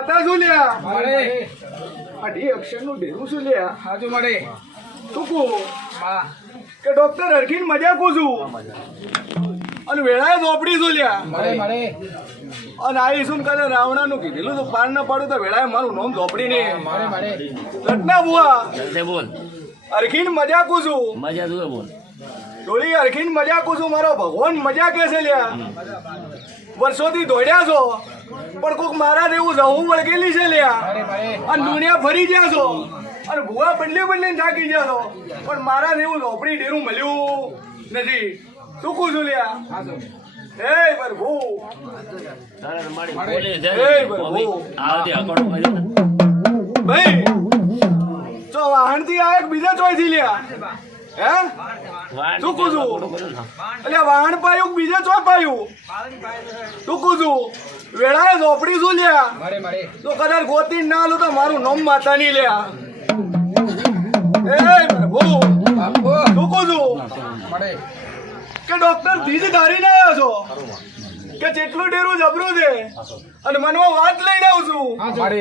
માતા શું લ્યા મળે અઢી અક્ષર નું ડેરું શું લ્યા હાજુ મળે શું કહું માં કે ડોક્ટર હરખીન મજા કહું છું અને વેળાએ ઝોપડી શું લ્યા મળે મળે અને આ શું કરે રાવણાનું કીધેલું તો પાન ના પાડું તો વેળાએ મારું નામ ઝોપડી ને મળે મળે રત્ના બુઆ જલ્દી બોલ હરખીન મજા કહું છું મજા જોવે બોલ ડોલી હરખીન મજા કહું છું મારો ભગવાન મજા કે છે લ્યા વર્ષોથી દોડ્યા છો પણ કોક મારા જેવું જવું વળગેલી છે લ્યા મળે મળે અને દુનિયા ફરી ગયા છો અને ભૂવા બદલી થાકી ગયા છો પણ મારા જેવું ઝોપડી ડેરું મળ્યું નથી શું કહું છું લ્યા હાજુ હે પ્રભુ તારે મારી મળે. બોલે છે એ પ્રભુ. આવતી અકોડો કરી ભાઈ તો વાહન થી આ એક બીજા ચોઈ થી લ્યા હે શું કહું છું એટલે વાહન પાયું બીજા ચોય પાયું શું કહું છું વેળાએ ઝોપડી શું લ્યા મળે મળે તો કદાચ ગોતી ના લો તો મારું નામ માતા ની લ્યા એ પ્રભુ બાપુ શું કહું છું મળે કે ડોક્ટર ધીજ ધારીને આવ્યો છો કે જેટલું ડેરું જબરું છે અને મનમાં વાત લઈને આવું છું મળે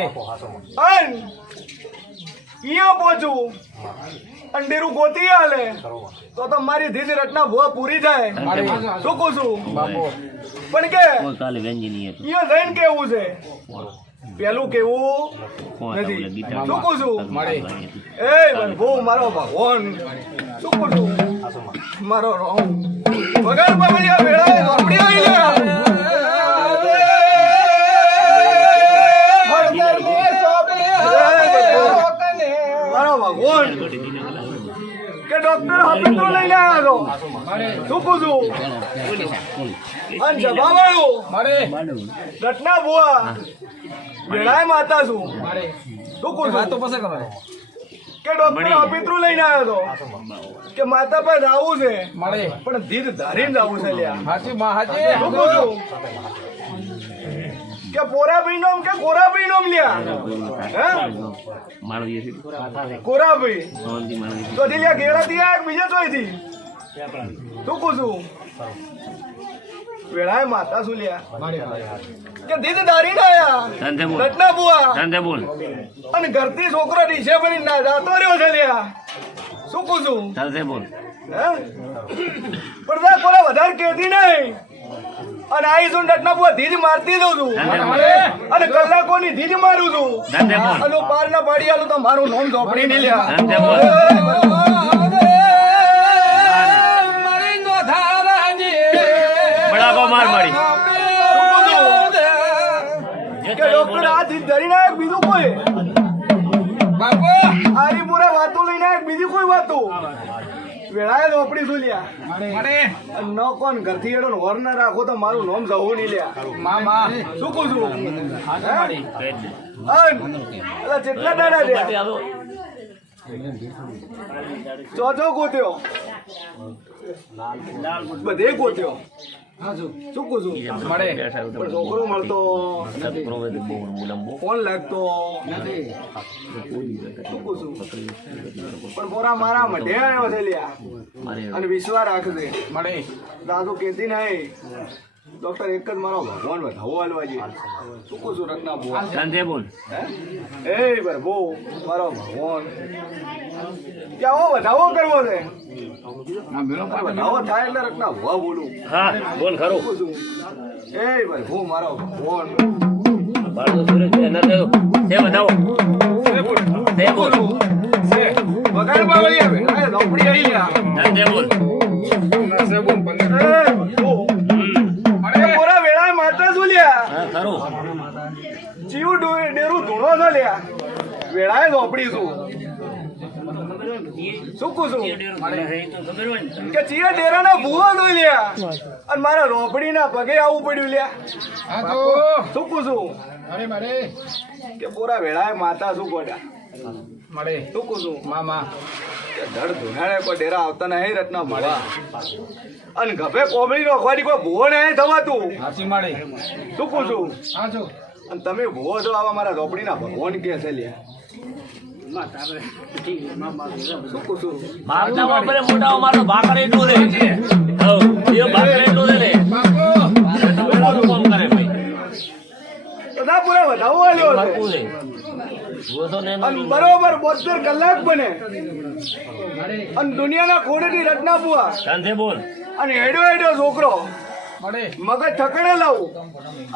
અન અહીંયા પહોંચું અને ડેરું ગોતી હાલે તો મારી ધીજ રચના ભૂવા પૂરી થાય મળે શું કહું છું બાપુ પણ કે કોઈ કાલે વેન્જિનિયર અહીંયા જઈને કેવું છે પેલું કેવું કોણ નથી ઓલે ગીતા શું કહું છું મળે એ પ્રભુ મારો ભગવાન શું કહું છું મારો રોમ વગર પગલિયા વેળાએ ઝોપડી આવી લ્યા મારો ભગવાન કે ડોક્ટર હોસ્પિટલ લઈને આવ્યો છો શું કહું છું અને જવાવાળું મળે રત્ના બુઆ વેળાએ માતા છું મળે શું કહું વાતો છું પછી કરો કે ડોક્ટર હોસ્પિટલ લઈને આવ્યો હતો કે માતા પાસે જવું છે મળે પણ ધીર ધારીને જવું છે લ્યા હાચી માં હાચી શું કહું છું કે પોરાભાઈ નોમ કે કોરાભાઈ નોમ લ્યા હે માળવી છે કોરાભાઈ સોનથી માળવી તો લ્યા ગેળાથી આ બીજા ચોઈથી શું કહું છું વેળાએ માતા શું લ્યા કે ધીર ધારીને આયા ધંધે બોલ રત્ના બુઆ ધંધે બોલ અને ઘરથી છોકરો રીસે ભરી ના જાતો રહ્યો છે લ્યા શું કહું છું ધંધે બોલ હે પડદા કોને વધારે કહેતી નહીં અને આઈ છું રત્ના બુઆ ધીજ મારતી દઉં છું અને કલાકોની ધીજ મારું છું ધંધે બોલ અને પાર ના પાડી આલું તો મારું નામ ઝોપડી નહીં લ્યા ધંધે બોલ બડાકો માર મારી કે ડોક્ટર આ ધીજ ધરીને આયા કે બીજું કોઈ બાપુ આરી મોરા વાતો લઈને આયા કે બીજી કોઈ વાતો વેળાએ ઝોપડી શું લ્યા મળે ન કોણ ઘરથી એડો વર ના રાખો તો મારું નામ જવું નહીં લ્યા માં માં શું કહું છું હાચી હે? અન, અલા કેટલા દાડા રહ્યા ચોથો ગોત્યો બધે ગોત્યો શું કહું છું મળે પણ છોકરો મળતો ફોન લાગતો શું કહું છું પણ પોરા મારા મઢે આવ્યો છે લ્યા અને વિશ્વાસ રાખશે મળે દાદુ કહેતી નહીં ડોક્ટર એક જ મારો ભગવાન વધાવો હાલવા જોઈએ શું કહું છું રત્ના ભગવાન ધંધે બોલ એ પ્રભુ મારો ભગવાન કે આવો વધાવો કરવો છે અને વધાવો થાય એટલે રત્ના ભુવા બોલું હા બોલ ખરું શું છું એ પ્રભુ મારો ભગવાન બાળકો સુરજ છે નર દેવો છે બતાવો છે બોલ વગાડ બાવળિયા ભેળાએ ઝોપડી આવી ગયા ધંધે બોલ એ પ્રભુ અરે મોરા વેળાએ માતા શું લ્યા હા ખરું જીવ ડેરું ધૂણો છો લ્યા વેળાએ ઝોપડી છું શું કહું છું કે ચિયા ડેરાના ભૂવો નો લ્યા અને મારા રોપડીના પગે આવવું પડ્યું લ્યા હાચો શું કહું છું મળે મળે કે પૂરા વેળાએ માતા શું ગોડા મળે શું કહું છું માં માં કે ધડ ધુનાળે કોઈ ડેરા આવતા નહીં રત્ના મળે અને ગભે કોબળી નો અખવાડી કોઈ ભૂવો નહીં થવાતું હાચી મળે શું કહું છું હાચો અને તમે ભૂવો છો આવા મારા રોપડીના ભગવાન કે છે લ્યા શું કહું છું મારતા બાપરે મોટા મારો ભાકર એટલું રે હઉ એ ભાકર એટલું રે બાપુ એટલું કામ કરે ભાઈ બધા પૂરા વધાવો આલ્યો છે ને અને બરોબર 72 કલાક બને અને દુનિયાના ખોડેથી રચના બુઆ શાંતિ બોલ. અને હેડો હેડો છોકરો મળે મગજ ઠકડે લાવું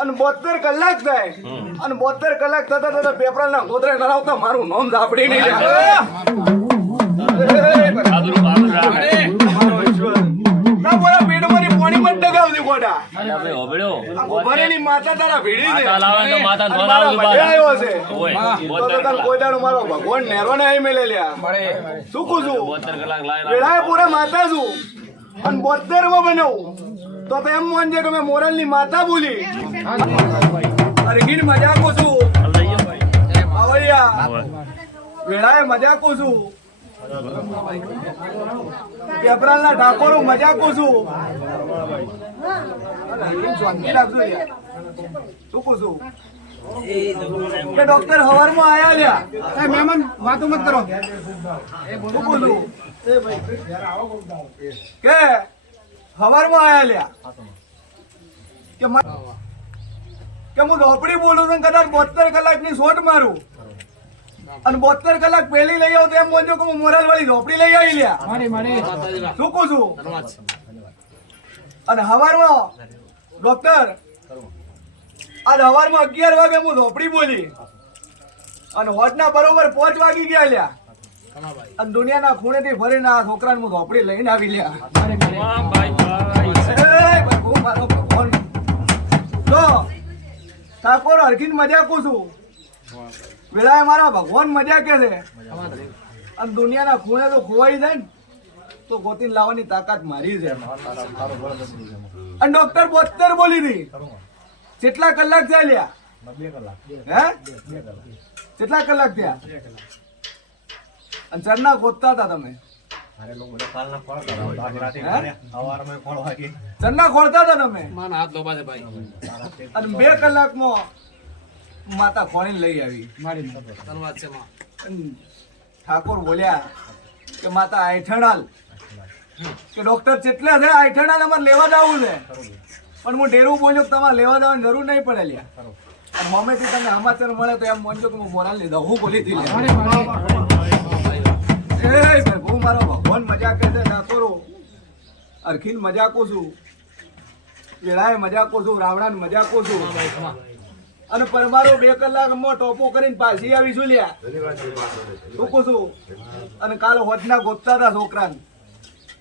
અને 72 કલાક થાય અને 72 કલાક થતા થતા પેપરના ગોદરે કરાવતા મારું નામ ઝાપડી નહીં જાય. બહાદુર બહાદુર રાખ. મારો ઈશ્વર. ના બોલા પેટમાંથી પાણી મત ડગાવતી ગોડા. આપણે હોભળ્યો. આ ઉભારેની માતા તારા ભીડી ને માતા લાવે તો માતા અને ધોન મારા આવજો બધે બહાર. આવ્યો છે ઓય, તો તને કોઈ દાડો મારો ભગવાન નેરોને અહીં મેલે લ્યા. મળે શું કહું છું 72 કલાક લાય વેળાએ પૂરા માતા છું અને 72 માં બનાવું તો એમ માનજે કે મેં મોરલની માતા બોલી અરગીન મજાકો છું આવડિયા વેળાએ મજાકો છું પેપરાલના ઠાકોરો મજાકો છું શાંતિ રાખજો લ્યા. શું કહું છું કે ડોક્ટર હવારમાં આયા લ્યા મહેમાન વાતો મત કરો. શું કહું છું કે હવારમાં આયા લ્યા કે હું ઝોપડી બોલું છું કદાચ 72 કલાકની શોટ મારું અને 72 કલાક પહેલી લઈ આવું તો એમ બોલજો કે હું મોરાલ વાળી ઝોપડી લઈ આવી લ્યા. શું કહું છું અને હવારમાં ડોક્ટર આજ હવારમાં 11 વાગે હું ઝોપડી બોલી અને હોટના બરોબર 5 વાગી ગયા લ્યા અને દુનિયાના ખૂણેથી ફરીને આ છોકરાને હું ઝોપડી લઈને આવી લ્યા. મારો ભગવાન તો ઠાકોર હરખીને મજાકું છું વેળાએ મારા ભગવાન મજા કે છે અને દુનિયાના ખૂણે તો ખોવાઈ જાય ને તો ગોતીને લાવવાની તાકાત મારી છે. અને ડોક્ટર 72 બોલી હતી. કેટલા કલાક ચાલ્યા હે કેટલા કલાક થયા અને ચરના ગોતતા હતા તમે ચરના ખોળતા હતા તમે અને 2 કલાકમાં માતા ખોણીને લઈ આવી. ઠાકોર બોલ્યા કે માતા આઈઠણાલ કે ડોક્ટર કેટલા છે આઈઠણાલ અમારે લેવા જવું છે પણ હું ડેરું બોલ્યો કે તમારે લેવા જવાની જરૂર નહીં પડે લ્યા અને મમ્મીથી તમને સમાચાર મળે તો એમ માનજો કે હું મોરાલ લીધા હું બોલી હતી હું મારો ભગવાન મજા કરે છે ઠાકોરો અરખીન મજાકો છું વેળાએ મજાકો છું રાવણાને મજાકો છું અને પરમારો 2 કલાકમાં ટોપો કરીને પાછી આવી છું લ્યા. શું કહું છું અને કાલ હોજના ગોતતા હતા છોકરાને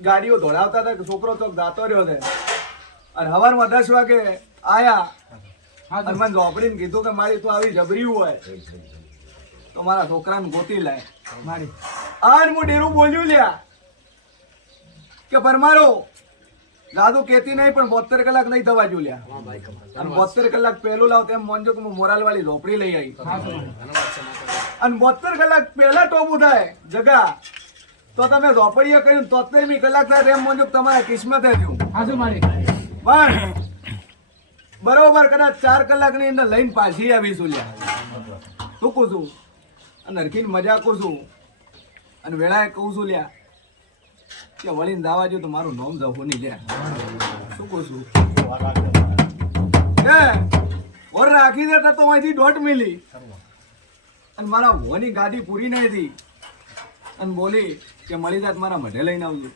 ગાડીઓ દોડાવતા હતા કે છોકરો ચોક જાતો રહ્યો છે અને સવારમાં 10 વાગે આયા અને મને ઝોપડીને કીધું કે મારી તું આવી જબરી હોય તો મારા છોકરાને ગોતી લાય મારી આજ હું ડેરું બોલ્યું લ્યા કે પરમારો દાદુ કેતી નહીં પણ 72 કલાક નહીં થવા જો લ્યા અને 72 કલાક પહેલું લાવ તેમ માનજો કે હું મોરાલ વાળી ઝોપડી લઈ આવી અને 72 કલાક પહેલા ટોપું થાય જગા તો તમે ઝોપડીએ કર્યું 73મી કલાક થાય તેમ માનજો કે તમારા કિસ્મતે થયું પણ બરોબર કદાચ 4 કલાકની અંદર લઈને પાછી આવીશું લ્યા. શું કહું છું અને હરખીને મજાકું છું અને વેળાએ કહું છું લ્યા કે વળીને દાવા જો તો મારું નામ જવું નહીં લ્યા. શું કહું છું કે ઓર રાખી દેતા તો અહીંથી દોઢ મિલી અને મારા વોની ગાડી પૂરી નહીં હતી અને બોલી કે મળી જાત મારા મઢે લઈને આવજો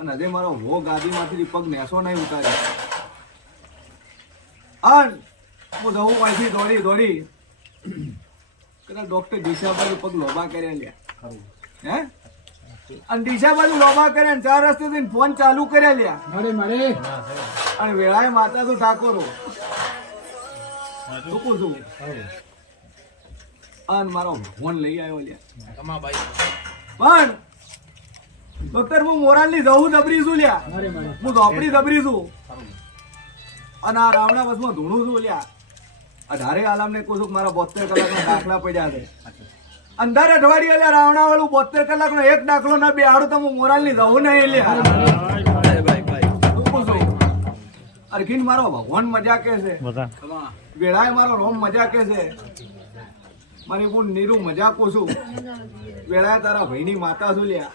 અને હજે મારો વો ગાડીમાંથી પગ નેસો નહીં ઉતાર્યો અને હું જવું અહીંથી દોડી દોડી કદાચ ડોક્ટર દિશા બાજુ પગ લોબા કર્યા લ્યા હે અને દિશા બાજુ લોબા કર્યા ને 4 રસ્તે ફોન ચાલુ કર્યા લ્યા અને વેળાએ માતા તો ઠાકોરો શું છું અને મારો ફોન લઈ આવ્યો લ્યા પણ ડોક્ટર હું મોરાલની જવું જબરી છું લ્યા હું ઝોપડી જબરી છું અને આ રાવણા બસમાં ધૂણું છું લ્યા 18 આલામ ને કહું છું મારા 72 કલાકના દાખલા પડ્યા છે અંદર અઠવાડિયે લ્યા રાવણા વાળું 72 કલાકનો એક દાખલો ના બે આડું તો હું મોરાલની જવું નહીં લ્યા અરખીન મારો ભગવાન મજા કે છે વેળાએ મારો રોમ મજા કે છે મારી હું નીરુ મજા છું વેળાએ તારા ભાઈની માતા છું લ્યા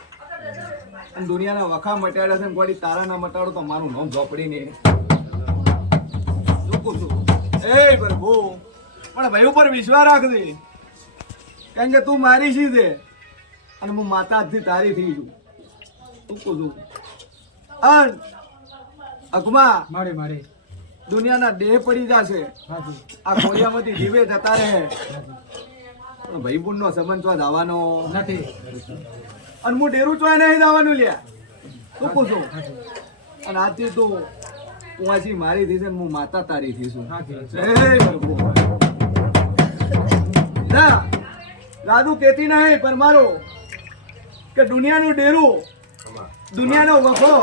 અને દુનિયાના વખા મટાડ્યા છે ગોડી તારા ના મટાડો તો મારું નામ ઝોપડી ને એ પ્રભુ પણ ભાઈ ઉપર વિશ્વાસ રાખજે કારણ કે તું મારી છી છે અને હું માતાથી તારી થઈ છું તું કું અન અકમા મારે મારે દુનિયાના દેહ પડી જશે હાજી આ ખોડિયામાંથી જીવે જતા રહે પણ ભાઈબુન નો સંબંધ તો જવાનો નથી અને હું ડેરું ચોય નહીં જવાનું લ્યા તું પૂછું અને આજથી તું કુવાસી મારી થઈ છે ને હું માતા તારી થઈ છું હાજી જય પ્રભુ. ના લાદુ કેતી નહીં પણ મારો કે દુનિયાનું ડેરું દુનિયાનો વખો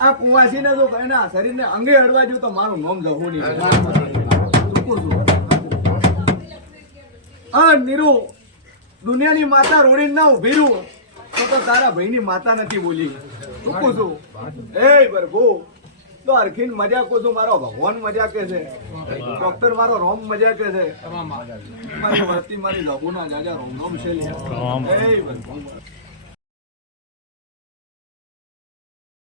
આ કુવાસીને જો એના શરીરને અંગે હડવા જો તો મારું નામ જવું નહીં ચૂકું છું. હા નીરુ દુનિયાની માતા રોડીને ના ઉભી રહું તો તારા ભાઈની માતા નથી બોલી ચૂકું છું. એ પ્રભુ તો અરખીન મજા કો છું મારો ભગવાન મજા કે છે ડોક્ટર મારો રોમ મજા કે છે તમામ મારી વર્તી મારી લઘુના જાજા રોમ રોમ છે લ્યા. એ પ્રભુ